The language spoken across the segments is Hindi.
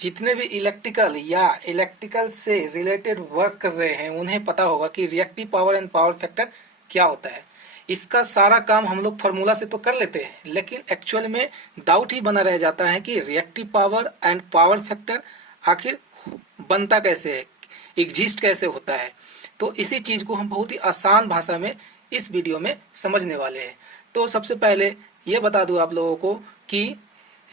जितने भी इलेक्ट्रिकल या इलेक्ट्रिकल से रिलेटेड वर्क कर रहे हैं उन्हें पता होगा कि reactive power and power factor क्या होता है। इसका सारा काम हम लोग फार्मूला से तो कर लेते हैं, लेकिन एक्चुअल में डाउट ही बना रह जाता है कि reactive power and power factor आखिर बनता कैसे है, एग्जिस्ट कैसे होता है। तो इसी चीज को हम बहुत ही आसान भाषा में इस वीडियो में समझने वाले हैं। तो सबसे पहले ये बता दूं आप लोगों को कि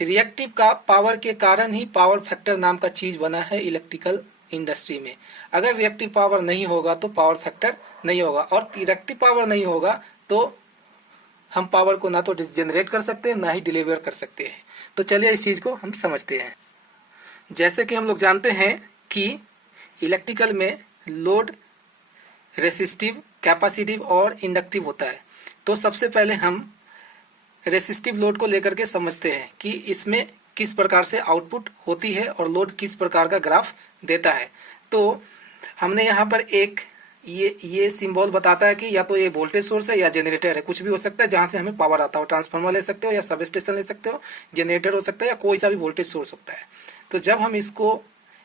रिएक्टिव का पावर के कारण ही पावर फैक्टर नाम का चीज बना है इलेक्ट्रिकल इंडस्ट्री में। अगर रिएक्टिव पावर नहीं होगा तो पावर फैक्टर नहीं होगा, और रिएक्टिव पावर नहीं होगा तो हम पावर को ना तो जनरेट कर सकते हैं ना ही डिलीवर कर सकते हैं। तो चलिए इस चीज को हम समझते हैं। जैसे कि हम लोग जानते हैं कि इलेक्ट्रिकल में लोड रेसिस्टिव, कैपेसिटिव और इंडक्टिव होता है। तो सबसे पहले हम रेसिस्टिव लोड को लेकर के समझते हैं कि इसमें किस प्रकार से आउटपुट होती है और लोड किस प्रकार का ग्राफ देता है। तो हमने यहाँ पर एक ये सिंबल बताता है कि या तो ये वोल्टेज सोर्स है या जनरेटर है, कुछ भी हो सकता है जहां से हमें पावर आता हो। ट्रांसफार्मर ले सकते हो या सब स्टेशन ले सकते हो, जनरेटर हो सकता है या कोई सा भी वोल्टेज सोर्स होता है। तो जब हम इसको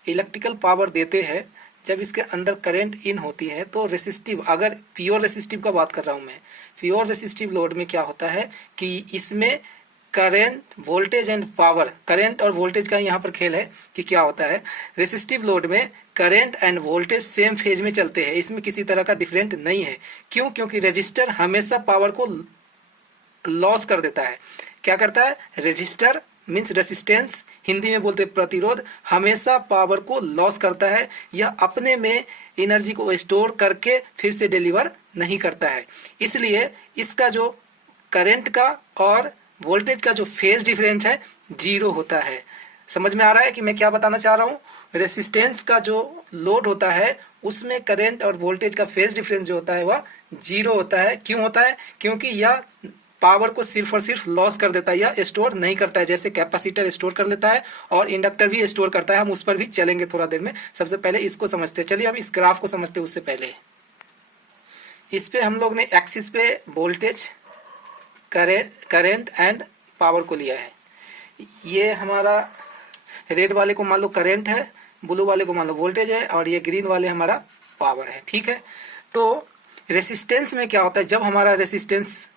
इलेक्ट्रिकल पावर देते हैं, जब इसके अंदर करंट इन होती है तो रेसिस्टिव, अगर प्योर रेसिस्टिव का बात कर रहा हूं मैं, प्योर रेसिस्टिव लोड में क्या होता है कि इसमें current, voltage and power, current और वोल्टेज का यहाँ पर खेल है कि क्या होता है। रेसिस्टिव लोड में current end voltage same phase में चलते हैं, इसमें किसी तरह का डिफरेंट नहीं है। क्यों? क्योंकि रेजिस्टर हमेशा पावर को लॉस कर देता है। क्या करता है? रेजिस्टर मीन्स रेसिस्टेंस, हिंदी में बोलते प्रतिरोध, हमेशा पावर को लॉस करता है। यह अपने में एनर्जी को स्टोर करके फिर से डिलीवर नहीं करता है। इसलिए इसका जो करंट का और वोल्टेज का जो फेज डिफरेंस है जीरो होता है। समझ में आ रहा है कि मैं क्या बताना चाह रहा हूँ? रेसिस्टेंस का जो लोड होता है उसमें करंट और वोल्टेज का फेज डिफरेंस जो होता है वह जीरो होता है। क्यों होता है? क्योंकि यह पावर को सिर्फ और सिर्फ लॉस कर देता है या स्टोर नहीं करता है। जैसे कैपेसिटर स्टोर कर लेता है और इंडक्टर भी स्टोर करता है, हम उस पर भी चलेंगे थोड़ा देर में। सबसे पहले इसको समझते हैं। चलिए हम इस ग्राफ को समझते हैं। उससे पहले इस पे हम लोग ने एक्सिस पे वोल्टेज, करंट एंड पावर को लिया है। ये हमारा रेड वाले को मान लो करंट है, ब्लू वाले को मान लो वोल्टेज है, और ये ग्रीन वाले हमारा पावर है। ठीक है। तो रेसिस्टेंस में क्या होता है, जब हमारा रेसिस्टेंस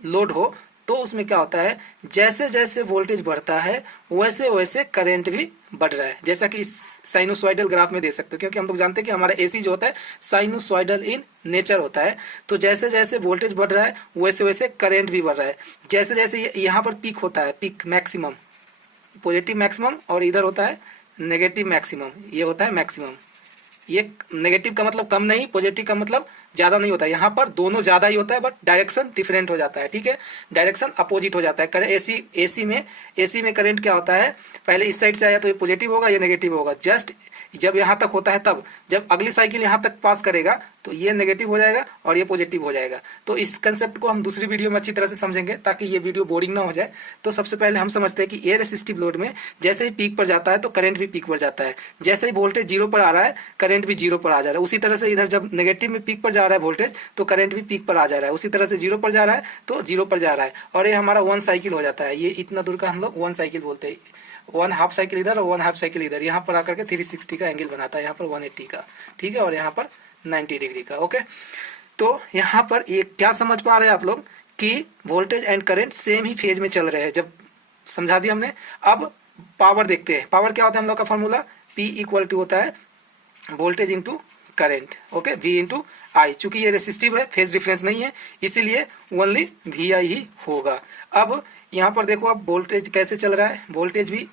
लोड हो तो उसमें क्या होता है, जैसे जैसे वोल्टेज बढ़ता है वैसे वैसे करंट भी बढ़ रहा है। जैसा कि इस साइनोसॉइडल ग्राफ में देख सकते हो, क्योंकि हम लोग जानते हैं कि हमारा एसी जो होता है साइनोसॉइडल इन नेचर होता है। तो जैसे जैसे वोल्टेज बढ़ रहा है वैसे वैसे करंट भी बढ़ रहा है। जैसे जैसे यहाँ पर पीक होता है, पीक मैक्सिमम, पॉजिटिव मैक्सिमम, और इधर होता है नेगेटिव मैक्सिमम, ये होता है मैक्सिमम। ये नेगेटिव का मतलब कम नहीं, पॉजिटिव का मतलब ज्यादा नहीं होता है। यहाँ पर दोनों ज्यादा ही होता है, बट डायरेक्शन डिफरेंट हो जाता है। ठीक है, डायरेक्शन अपोजिट हो जाता है। एसी में करंट क्या होता है, पहले इस साइड से आया तो ये पॉजिटिव होगा, ये नेगेटिव होगा। जस्ट जब यहाँ तक होता है तब, जब अगली साइकिल यहाँ तक पास करेगा तो ये नेगेटिव हो जाएगा और ये पॉजिटिव हो जाएगा। तो इस कंसेप्ट को हम दूसरी वीडियो में अच्छी तरह से समझेंगे ताकि ये वीडियो बोरिंग ना हो जाए। तो सबसे पहले हम समझते हैं कि ये रेसिस्टिव लोड में जैसे ही पीक पर जाता है तो करंट भी पीक पर जाता है। जैसे ही वोल्टेज जीरो पर आ रहा है करंट भी जीरो पर आ जा रहा है। उसी तरह से इधर जब नेगेटिव में पीक पर जा रहा है वोल्टेज तो करंट भी पीक पर आ जा रहा है। उसी तरह से जीरो पर जा रहा है तो जीरो पर जा रहा है, और ये हमारा वन साइकिल हो जाता है। ये इतना दूर का हम लोग वन साइकिल बोलते हैं। वन हाफ साइकिल इधर और वन हाफ साइकिल इधर, यहाँ पर आकर के 360 का एंगल बनाता है, यहाँ पर 180 का। ठीक है, और यहाँ पर 90 डिग्री का। ओके, तो यहाँ पर ये क्या समझ पा रहे हैं आप लोग कि voltage and current same he phase में चल रहे हैं। जब समझा दिया हमने, अब पावर देखते हैं। पावर क्या होता है हम लोग का फॉर्मूला, P इक्वल टू होता है voltage into current. Okay, V into I. चूंकि ये रेसिस्टिव है, फेज डिफरेंस नहीं है, इसीलिए ओनली VI ही होगा। अब यहाँ पर देखो आप वोल्टेज कैसे चल रहा है। वोल्टेज भी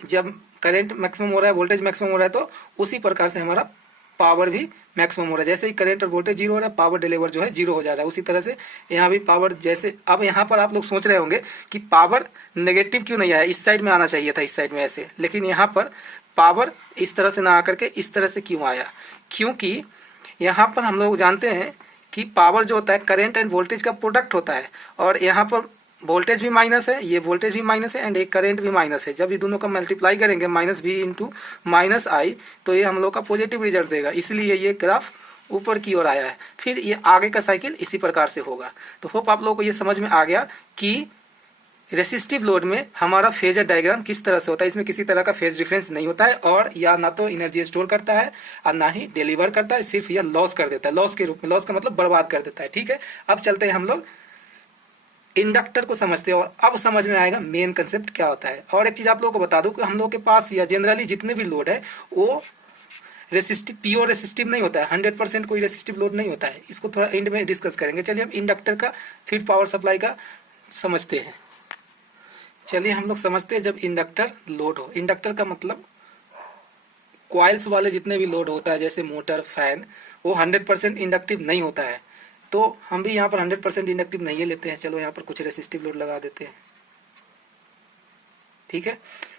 जब करंट मैक्सिमम हो रहा है, वोल्टेज मैक्सिमम हो रहा है, तो उसी प्रकार से हमारा पावर भी मैक्सिमम हो रहा है। जैसे ही करंट और वोल्टेज जीरो हो रहा है, पावर डिलीवर जो है जीरो हो जा रहा है। उसी तरह से यहाँ भी पावर, जैसे अब यहाँ पर आप लोग सोच रहे होंगे कि पावर नेगेटिव क्यों नहीं आया, इस साइड में आना चाहिए था, इस साइड में ऐसे, लेकिन यहाँ पर पावर इस तरह से ना आकर के इस तरह से क्यों आया? क्योंकि यहाँ पर हम लोग जानते हैं कि पावर जो होता है करंट एंड वोल्टेज का प्रोडक्ट होता है, और यहाँ पर वोल्टेज भी माइनस है, ये वोल्टेज भी माइनस है एंड एक करंट भी माइनस है। जब ये दोनों का मल्टीप्लाई करेंगे माइनस V इंटू माइनस आई, तो ये हम लोग का पॉजिटिव रिजल्ट देगा। इसलिए ये ग्राफ ऊपर की ओर आया है। फिर ये आगे का साइकिल इसी प्रकार से होगा। तो होप आप लोगों को ये समझ में आ गया कि रेसिस्टिव लोड में हमारा फेजर डायग्राम किस तरह से होता है, इसमें किसी तरह का फेज डिफरेंस नहीं होता है और या ना तो एनर्जी स्टोर करता है और ना ही डिलीवर करता है, सिर्फ यह लॉस कर देता है, लॉस के रूप में, लॉस का मतलब बर्बाद कर देता है। ठीक है, अब चलते हैं हम लोग इंडक्टर को समझते हैं और अब समझ में आएगा मेन कंसेप्ट क्या होता है। और एक चीज आप लोगों को बता दूं कि हम लोग के पास या जनरली जितने भी लोड है वो रेसिस्टिव, प्योर रेसिस्टिव नहीं होता है, 100% कोई रेसिस्टिव लोड नहीं होता है। इसको थोड़ा एंड में डिस्कस करेंगे। चलिए हम इंडक्टर का फिर पावर सप्लाई का समझते हैं। चलिए हम लोग समझते हैं जब इंडक्टर लोड हो। इंडक्टर का मतलब कॉइल्स वाले जितने भी लोड होता है जैसे मोटर, फैन, वो 100% इंडक्टिव नहीं होता है। तो हम भी यहाँ पर 100% इंडक्टिव नहीं लेते हैं। चलो यहाँ पर कुछ रेसिस्टिव लोड लगा देते हैं। ठीक है,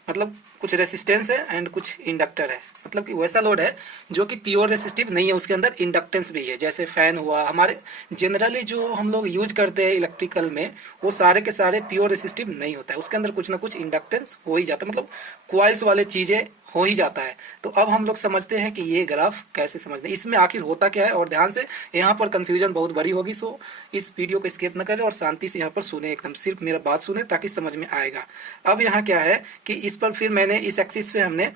मतलब कुछ रेसिस्टेंस है एंड कुछ इंडक्टर है, मतलब कि वैसा लोड है जो कि प्योर रेसिस्टिव नहीं है, उसके अंदर इंडक्टेंस भी है। जैसे फैन हुआ, हमारे जनरली जो हम लोग यूज करते हैं इलेक्ट्रिकल में, वो सारे के सारे प्योर रेसिस्टिव नहीं होता है, उसके अंदर कुछ ना कुछ इंडक्टेंस हो ही जाता है, मतलब क्वाइल्स वाले चीजें हो ही जाता है। तो अब हम लोग समझते हैं कि ये ग्राफ कैसे समझते हैं, इसमें आखिर होता क्या है। और ध्यान से, यहाँ पर कंफ्यूजन बहुत बड़ी होगी, सो इस वीडियो को स्किप न करें और शांति से यहाँ पर सुने, एकदम सिर्फ मेरा बात सुने ताकि समझ में आएगा। अब यहाँ क्या है कि इस पर फिर मैंने इस एक्सिस पे हमने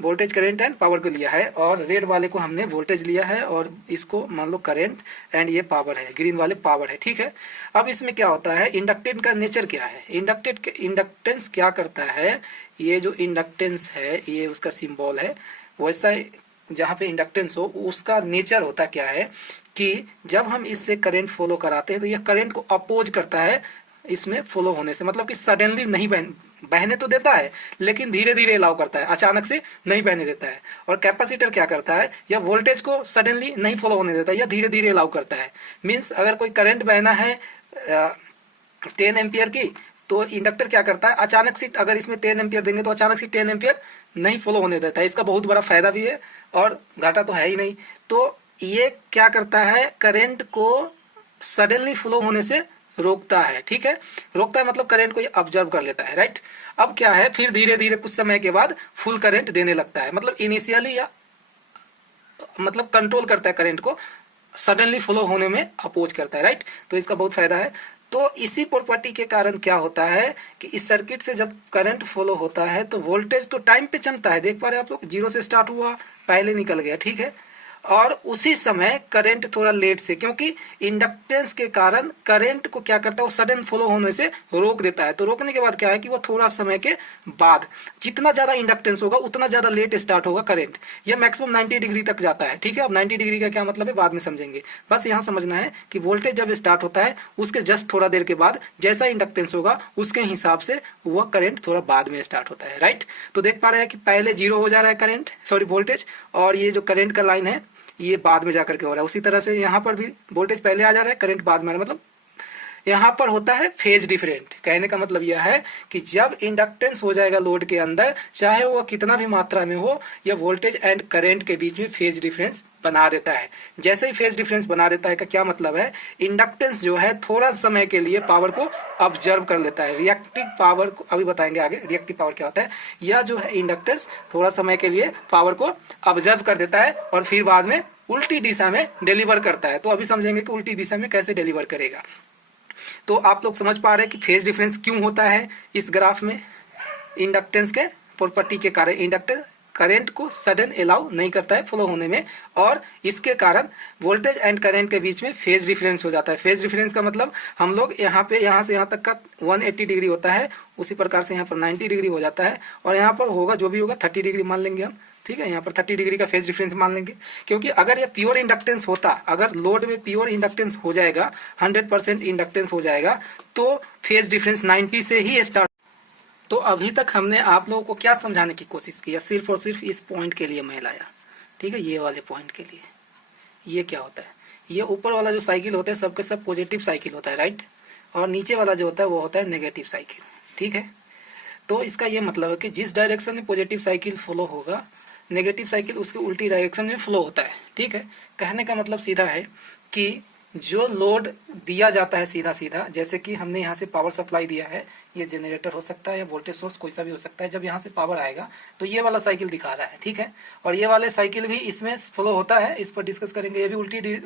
वोल्टेज, करंट एंड पावर को लिया है और रेड वाले को हमने वोल्टेज लिया है और इसको मान लो करंट एंड ये पावर है, ग्रीन वाले पावर है। ठीक है, अब इसमें क्या होता है, इंडक्टेंस का नेचर क्या है, इंडक्टेंस क्या करता है, ये जो इंडक्टेंस है ये उसका सिंबल है, वैसा जहाँ पे इंडक्टेंस हो उसका नेचर होता क्या है कि जब हम इससे करंट फॉलो कराते हैं तो यह करंट को अपोज करता है इसमें फॉलो होने से, मतलब कि सडनली नहीं बहने तो देता है लेकिन धीरे धीरे अलाउ करता है, अचानक से नहीं बहने देता है। और कैपेसिटर क्या करता है, या वोल्टेज को सडनली नहीं फॉलो होने देता है या धीरे धीरे अलाउ करता है। मीन्स अगर कोई करंट बहना है 10 एम्पियर की, तो इंडक्टर क्या करता है, अचानक से अगर इसमें 10 एम्पियर देंगे तो अचानक से 10 एम्पियर नहीं फॉलो होने देता है। इसका बहुत बड़ा फायदा भी है और घाटा तो है ही नहीं। तो ये क्या करता है, करंट को सडनली फ्लो होने से रोकता है। ठीक है, रोकता है मतलब करंट को ये ऑब्जर्व कर लेता है, राइट। अब क्या है, फिर धीरे धीरे कुछ समय के बाद फुल करंट देने लगता है, मतलब इनिशियली या मतलब कंट्रोल करता है करंट को, सडनली फ्लो होने में अपोज करता है, राइट। तो इसका बहुत फायदा है। तो इसी प्रॉपर्टी के कारण क्या होता है कि इस सर्किट से जब करंट फ्लो होता है तो वोल्टेज तो टाइम पे चलता है, देख पा रहे हैं आप लोग, 0 से स्टार्ट हुआ, पहले निकल गया, ठीक है। और उसी समय करंट थोड़ा लेट से, क्योंकि इंडक्टेंस के कारण करंट को क्या करता है, वो सडन फ्लो होने से रोक देता है। तो रोकने के बाद क्या है कि वो थोड़ा समय के बाद, जितना ज्यादा इंडक्टेंस होगा उतना ज्यादा लेट स्टार्ट होगा करंट। ये मैक्सिमम 90 डिग्री तक जाता है, ठीक है। अब 90 डिग्री का क्या मतलब है बाद में समझेंगे, बस यहाँ समझना है कि वोल्टेज जब स्टार्ट होता है उसके जस्ट थोड़ा देर के बाद जैसा इंडक्टेंस होगा उसके हिसाब से वह करंट थोड़ा बाद में स्टार्ट होता है, राइट। तो देख पा रहे हैं कि पहले 0 हो जा रहा है करंट, सॉरी वोल्टेज, और ये जो करंट का लाइन है ये बाद में जाकर के हो रहा है। उसी तरह से यहाँ पर भी वोल्टेज पहले आ जा रहा है, करंट बाद में, मतलब यहाँ पर होता है फेज डिफरेंट। कहने का मतलब यह है कि जब इंडक्टेंस हो जाएगा लोड के अंदर, चाहे वो कितना भी मात्रा में हो, यह वोल्टेज एंड करंट के बीच में फेज डिफरेंस बना देता है। जैसे ही फेज डिफरेंस बना देता है का क्या मतलब है, इंडक्टेंस जो है थोड़ा समय के लिए पावर को ऑब्जर्व कर लेता है। रिएक्टिव पावर को अभी बताएंगे आगे, रिएक्टिव पावर क्या होता है। यह जो है इंडक्टेंस थोड़ा समय के लिए पावर को ऑब्जर्व कर देता है और फिर बाद में उल्टी दिशा में डिलीवर करता है। तो अभी समझेंगे कि उल्टी दिशा में कैसे डिलीवर करेगा। तो आप लोग समझ पा रहे हैं कि फेज डिफरेंस क्यों होता है इस ग्राफ में। इंडक्टेंस के प्रॉपर्टी के कारण इंडक्टर करंट को सडन अलाउ नहीं करता है फ्लो होने में, और इसके कारण वोल्टेज एंड करंट के बीच में फेज डिफरेंस हो जाता है। फेज डिफरेंस का मतलब हम लोग यहाँ पे, यहाँ से यहाँ तक का 180 डिग्री होता है, उसी प्रकार से यहाँ पर 90 डिग्री हो जाता है, और यहाँ पर होगा जो भी होगा 30 डिग्री मान लेंगे हम, ठीक है। यहाँ पर 30 डिग्री का फेज डिफरेंस मान लेंगे, क्योंकि अगर ये प्योर इंडक्टेंस होता, अगर लोड में प्योर इंडक्टेंस हो जाएगा, 100% इंडक्टेंस हो जाएगा, तो फेज डिफरेंस 90 से ही स्टार्ट। तो अभी तक हमने आप लोगों को क्या समझाने की कोशिश की, सिर्फ और सिर्फ इस पॉइंट के लिए मैं लाया, ठीक है, ये वाले पॉइंट के लिए। ये क्या होता है, ये ऊपर वाला जो साइकिल होता है सबके सब पॉजिटिव साइकिल होता है, राइट, और नीचे वाला जो होता है वो होता है नेगेटिव साइकिल, ठीक है। तो इसका ये मतलब है कि जिस डायरेक्शन में पॉजिटिव साइकिल फ्लो होगा, नेगेटिव साइकिल उसके उल्टी डायरेक्शन में फ्लो होता है, ठीक है। कहने का मतलब सीधा है कि जो लोड दिया जाता है सीधा सीधा, जैसे कि हमने यहाँ से पावर सप्लाई दिया है, ये जनरेटर हो सकता है या वोल्टेज सोर्स कोई सा भी हो सकता है। जब यहाँ से पावर आएगा तो ये वाला साइकिल दिखा रहा है, ठीक है। और ये वाले साइकिल भी इसमें फ्लो होता है, इस पर डिस्कस करेंगे। ये भी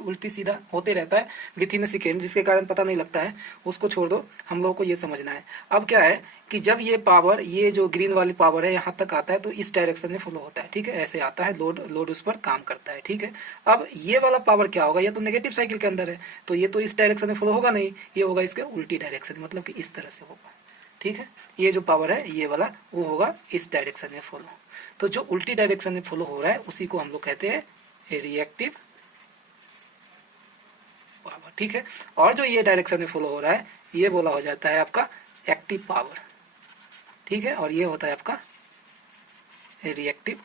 उल्टी सीधा होते रहता है विद इन सेकेंड, जिसके कारण पता नहीं लगता है, उसको छोड़ दो, हम लोगों को ये समझना है। अब क्या है कि जब ये पावर, ये जो ग्रीन वाली पावर है यहाँ तक आता है तो इस डायरेक्शन में फ्लो होता है, ठीक है, ऐसे आता है, लोड उस पर काम करता है, ठीक है। अब ये वाला पावर क्या होगा, ये तो नेगेटिव साइकिल के अंदर है, तो ये तो इस डायरेक्शन में फ्लो होगा नहीं, ये होगा इसके उल्टी डायरेक्शन, मतलब कि इस तरह से होगा, ठीक है। ये जो पावर है ये वाला वो होगा इस डायरेक्शन में फ्लो। तो जो उल्टी डायरेक्शन में फ्लो हो रहा है उसी को हम लोग कहते हैं रिएक्टिव पावर, ठीक है। और जो ये डायरेक्शन में फ्लो हो रहा है ये बोला हो जाता है आपका एक्टिव पावर, ठीक है। और ये होता है आपका रिएक्टिव।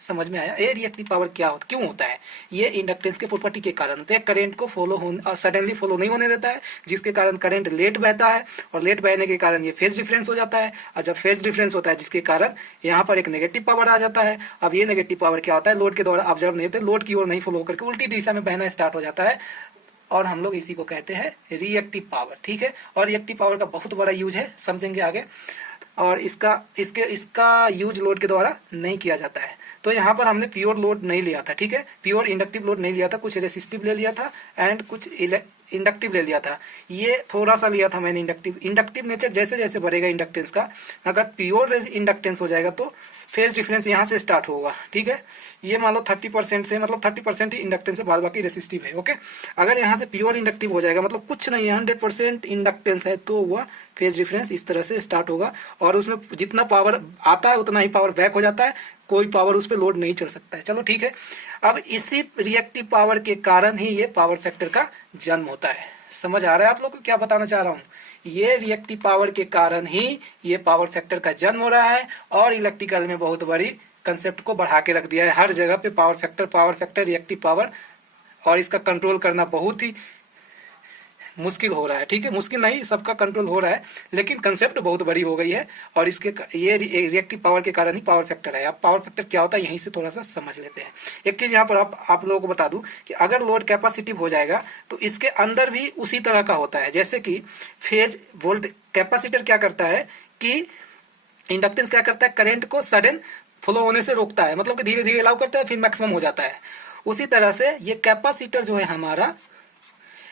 समझ में आया? ये रिएक्टिव पावर क्या होता, क्यों होता है? ये इंडक्टेंस के प्रॉपर्टी के कारण होता है। करंट को सडनली फॉलो नहीं होने देता है, जिसके कारण करंट लेट बहता है, और लेट बहने के कारण ये फेज डिफरेंस हो जाता है। और जब फेज डिफरेंस होता है जिसके कारण यहाँ पर एक नेगेटिव पावर आ जाता है। अब ये नेगेटिव पावर क्या होता है, लोड के द्वारा ऑब्जर्व नहीं होते, लोड की ओर नहीं फॉलो करके उल्टी दिशा में बहना स्टार्ट हो जाता है, और हम लोग इसी को कहते हैं रिएक्टिव पावर, ठीक है। और रिएक्टिव पावर का बहुत बड़ा यूज है, समझेंगे आगे। और इसका यूज लोड के द्वारा नहीं किया जाता है। तो यहाँ पर हमने प्योर लोड नहीं लिया था, ठीक है, प्योर इंडक्टिव लोड नहीं लिया था, कुछ रेसिस्टिव ले लिया था एंड कुछ इंडक्टिव ले लिया था। ये थोड़ा सा लिया था मैंने इंडक्टिव नेचर जैसे जैसे बढ़ेगा इंडक्टेंस का, अगर प्योर इंडक्टेंस हो जाएगा तो फेज डिफरेंस यहाँ से स्टार्ट होगा, ठीक है। ये मान लो 30% से, मतलब 30% ही इंडक्टेंस है, बाद बाकी रेसिस्टिव है, ओके। अगर यहाँ से प्योर इंडक्टिव हो जाएगा, मतलब कुछ नहीं है, 100% इंडक्टेंस है, तो वह फेज डिफरेंस इस तरह से स्टार्ट होगा, और उसमें जितना पावर आता है उतना ही पावर बैक हो जाता है, कोई पावर उस पर लोड नहीं चल सकता है। चलो ठीक है। अब इसी रिएक्टिव पावर के कारण ही ये पावर फैक्टर का जन्म होता है। समझ आ रहा है आप लोग को क्या बताना चाह रहा हूँ? ये रिएक्टिव पावर के कारण ही ये पावर फैक्टर का जन्म हो रहा है, और इलेक्ट्रिकल में बहुत बड़ी कंसेप्ट को बढ़ा के रख दिया है। हर जगह पे पावर फैक्टर, रिएक्टिव पावर, और इसका कंट्रोल करना बहुत ही मुश्किल हो रहा है, ठीक है। मुश्किल नहीं, सबका कंट्रोल हो रहा है, लेकिन कंसेप्ट बहुत बड़ी हो गई है, और ये रिएक्टिव पावर के कारण ही पावर फैक्टर है। अब पावर फैक्टर क्या होता है यहीं से थोड़ा सा समझ लेते हैं। एक चीज यहाँ पर आप लोगों को बता दूं कि अगर लोड कैपेसिटिव हो जाएगा तो इसके अंदर भी उसी तरह का होता है, जैसे कि फेज वोल्ट कैपेसिटर क्या करता है कि इंडक्टेंस क्या करता है, करंट को सडन फ्लो होने से रोकता है, मतलब कि धीरे धीरे अलाउ करता है, फिर मैक्सिमम हो जाता है। उसी तरह से ये कैपेसिटर जो है हमारा,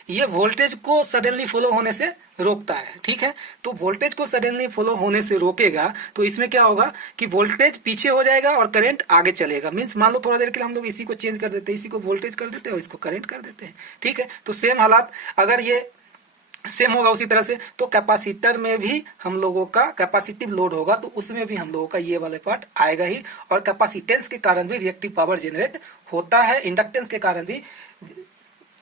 ये वोल्टेज को सडनली फॉलो होने से रोकता है, ठीक है। तो वोल्टेज को सडनली फॉलो होने से रोकेगा तो इसमें क्या होगा कि वोल्टेज पीछे हो जाएगा और करंट आगे चलेगा। मींस मान लो थोड़ा देर के लिए हम लोग इसी को चेंज कर देते हैं, इसी को वोल्टेज कर देते हैं और इसको करंट कर देते हैं, ठीक है। तो सेम हालात अगर ये सेम होगा उसी तरह से, तो कैपेसिटर में भी हम लोगों का कैपेसिटिव लोड होगा, तो उसमें भी हम लोगों का ये वाला पार्ट आएगा ही। और कैपेसिटेंस के कारण भी रिएक्टिव पावर जनरेट होता है, इंडक्टेंस के कारण भी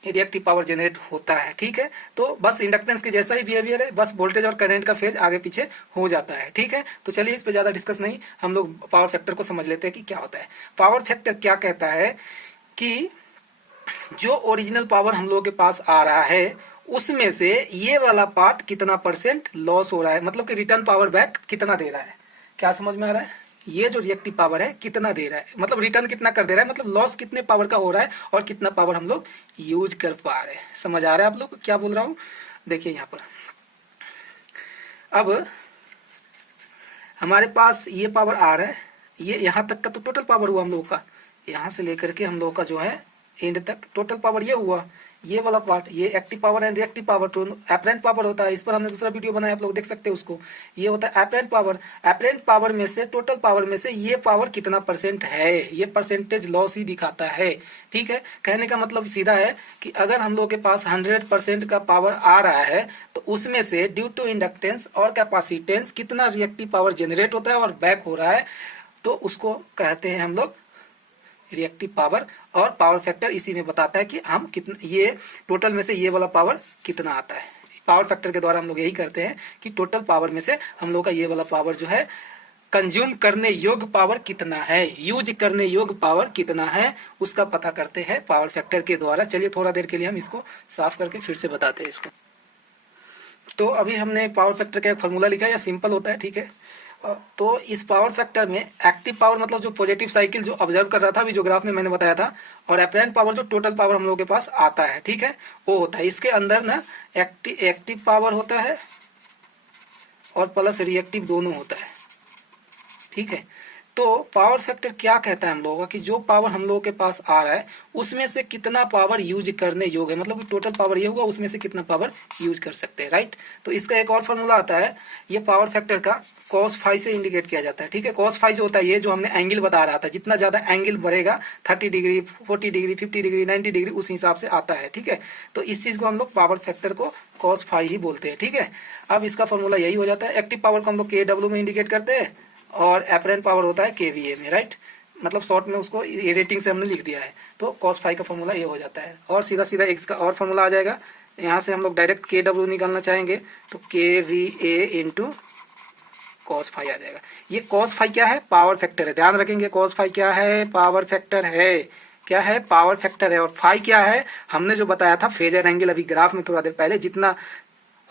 रिएक्टिव पावर जनरेट होता है, ठीक है। तो बस इंडक्टेंस के जैसा ही बिहेवियर है, बस वोल्टेज और करंट का फेज आगे पीछे हो जाता है, ठीक है। तो चलिए इस पे ज्यादा डिस्कस नहीं, हम लोग पावर फैक्टर को समझ लेते हैं कि क्या होता है। पावर फैक्टर क्या कहता है कि जो ओरिजिनल पावर हम लोगों के पास आ रहा है उसमें से ये वाला पार्ट कितना परसेंट लॉस हो रहा है, मतलब कि रिटर्न पावर बैक कितना दे रहा है। क्या समझ में आ रहा है? ये जो रिएक्टिव पावर है कितना दे रहा है, मतलब रिटर्न कितना कर दे रहा है, मतलब लॉस कितने पावर का हो रहा है और कितना पावर हम लोग यूज कर पा रहे हैं। समझ आ रहा है आप लोग क्या बोल रहा हूं? देखिए यहाँ पर अब हमारे पास ये पावर आ रहा है, ये यहाँ तक का तो टोटल पावर हुआ हम लोगों का, यहाँ से लेकर के हम लोगों का जो है एंड तक टोटल पावर ये हुआ। ये वाला पार्ट, ये active power and reactive power, apparent power होता है। इस पर हमने दूसरा वीडियो बनाया, आप लोग देख सकते हैं उसको। ये होता है एपरेंट पावर। एपरेंट पावर में से, टोटल पावर में से ये पावर कितना परसेंट है, ये परसेंटेज लॉस ही दिखाता है, ठीक है। कहने का मतलब सीधा है कि अगर हम लोग के पास 100% का पावर आ रहा है तो उसमें से ड्यू टू इंडक्टेंस और कैपेसिटेंस कितना रिएक्टिव पावर जनरेट होता है और बैक हो रहा है, तो उसको कहते हैं हम लोग रिएक्टिव पावर। और पावर फैक्टर इसी में बताता है कि हम कितना, ये टोटल में से ये वाला पावर कितना आता है। पावर फैक्टर के द्वारा हम लोग यही करते हैं कि टोटल पावर में से हम लोग का ये वाला पावर जो है कंज्यूम करने योग्य पावर कितना है, यूज करने योग्य पावर कितना है, उसका पता करते हैं पावर फैक्टर के द्वारा। चलिए थोड़ा देर के लिए हम इसको साफ करके फिर से बताते हैं इसको। तो अभी हमने पावर फैक्टर का एक फॉर्मूला लिखा है, या सिंपल होता है, ठीक है। तो इस पावर फैक्टर में एक्टिव पावर मतलब जो पॉजिटिव साइकिल जो ऑब्जर्व कर रहा था, अभी जो ग्राफ में मैंने बताया था, और एपरेंट पावर जो टोटल पावर हम लोगों के पास आता है, ठीक है, वो होता है। इसके अंदर ना एक्टिव पावर होता है और प्लस रिएक्टिव दोनों होता है, ठीक है। तो पावर फैक्टर क्या कहता है हम लोगों का कि जो पावर हम लोगों के पास आ रहा है उसमें से कितना पावर यूज करने योग्य है, मतलब कि टोटल पावर ये होगा उसमें से कितना पावर यूज कर सकते हैं, राइट। तो इसका एक और फॉर्मूला आता है, ये पावर फैक्टर का cos फाई से इंडिकेट किया जाता है, ठीक है। cos फाई जो होता है ये जो हमने एंगल बता रहा था, जितना ज्यादा एंगल बढ़ेगा 30 डिग्री 40 डिग्री 50 डिग्री 90 डिग्री उस हिसाब से आता है, ठीक है। तो इस चीज को हम लोग पावर फैक्टर को cos फाई ही बोलते हैं, ठीक है। अब इसका फॉर्मूला यही हो जाता है, एक्टिव पावर को हम लोग KW में इंडिकेट करते हैं और अपरेंट पावर होता है KVA में, राइट। मतलब शॉर्ट में उसको ये रेटिंग से हमने लिख दिया है, तो cos फाई का फॉर्मूला ये हो जाता है। और सीधा सीधा इसका और फॉर्मूला आ जाएगा, यहाँ से हम लोग डायरेक्ट KW निकालना चाहेंगे तो KVA इंटू cos फाई आ जाएगा। ये cos फाई क्या है, पावर फैक्टर है, ध्यान रखेंगे। cos फाई क्या है, पावर फैक्टर है, क्या है, पावर फैक्टर है। और फाई क्या है, हमने जो बताया था फेजर एंगल अभी ग्राफ में थोड़ा देर पहले, जितना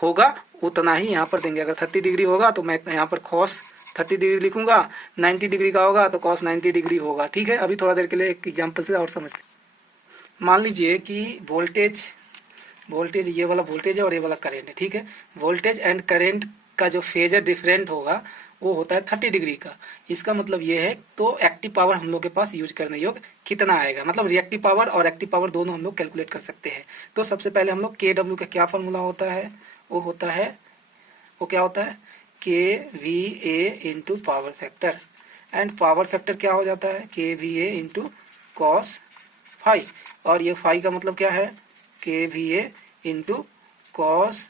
होगा उतना ही यहाँ पर देंगे। अगर 30 डिग्री होगा तो मैं यहाँ पर cos 30 डिग्री लिखूंगा, 90 डिग्री का होगा तो cos 90 डिग्री होगा, ठीक है। अभी थोड़ा देर के लिए एक एग्जांपल से और समझते हैं। मान लीजिए कि वोल्टेज ये वाला वोल्टेज है और ये वाला करंट है, ठीक है। वोल्टेज एंड करंट का जो फेजर डिफरेंट होगा वो होता है 30 डिग्री का। इसका मतलब ये है, तो एक्टिव पावर हम लोग के पास यूज करने योग्य कितना आएगा, मतलब रिएक्टिव पावर और एक्टिव पावर दोनों हम लोग कैलकुलेट कर सकते हैं। तो सबसे पहले हम लोग KW का क्या फॉर्मूला होता है, वो क्या होता है KVA into power factor, and power factor क्या हो जाता है KVA इंटू cos फाई, और ये फाई का मतलब क्या है KVA इंटू cos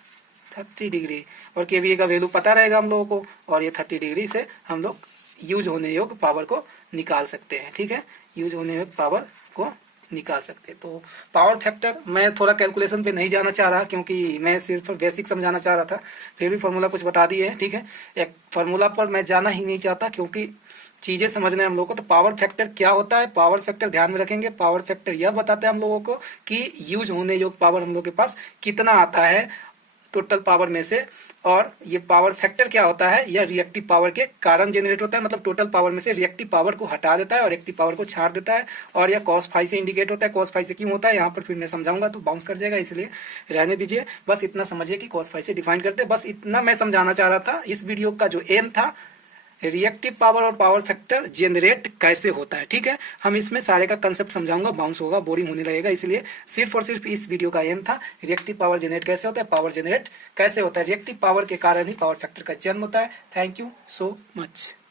30 डिग्री, और KVA का वैल्यू पता रहेगा हम लोगों को, और ये 30 डिग्री से हम लोग यूज होने योग्य पावर को निकाल सकते हैं, ठीक है। यूज होने योग्य पावर को निकाल सकते हैं। तो पावर फैक्टर मैं थोड़ा कैलकुलेशन पे नहीं जाना चाह रहा क्योंकि मैं सिर्फ बेसिक समझाना चाह रहा था, फिर भी फार्मूला कुछ बता दिए हैं, ठीक है। एक फार्मूला पर मैं जाना ही नहीं चाहता क्योंकि चीजें समझने हम लोगों को। तो पावर फैक्टर क्या होता है, पावर फैक्टर ध्यान में रखेंगे, पावर फैक्टर यह बताता है हम लोगों को कि यूज होने योग्य पावर हम लोग के पास कितना आता है टोटल पावर में से। और ये पावर फैक्टर क्या होता है, यह रिएक्टिव पावर के कारण जनरेट होता है, मतलब टोटल पावर में से रिएक्टिव पावर को हटा देता है और एक्टिव पावर को छाड़ देता है। और यह cos फाई से इंडिकेट होता है। cos फाई से क्यों होता है यहाँ पर फिर मैं समझाऊंगा तो बाउंस कर जाएगा, इसलिए रहने दीजिए। बस इतना समझिए कि cos फाई से डिफाइन करते हैं, बस इतना मैं समझाना चाह रहा था। इस वीडियो का जो एम था, रिएक्टिव पावर और पावर फैक्टर जनरेट कैसे होता है, ठीक है। हम इसमें सारे का कंसेप्ट समझाऊंगा, बाउंस होगा, बोरिंग होने लगेगा, इसलिए सिर्फ और सिर्फ इस वीडियो का एम था रिएक्टिव पावर जनरेट कैसे होता है, पावर जनरेट कैसे होता है। रिएक्टिव पावर के कारण ही पावर फैक्टर का जन्म होता है। Thank you so much.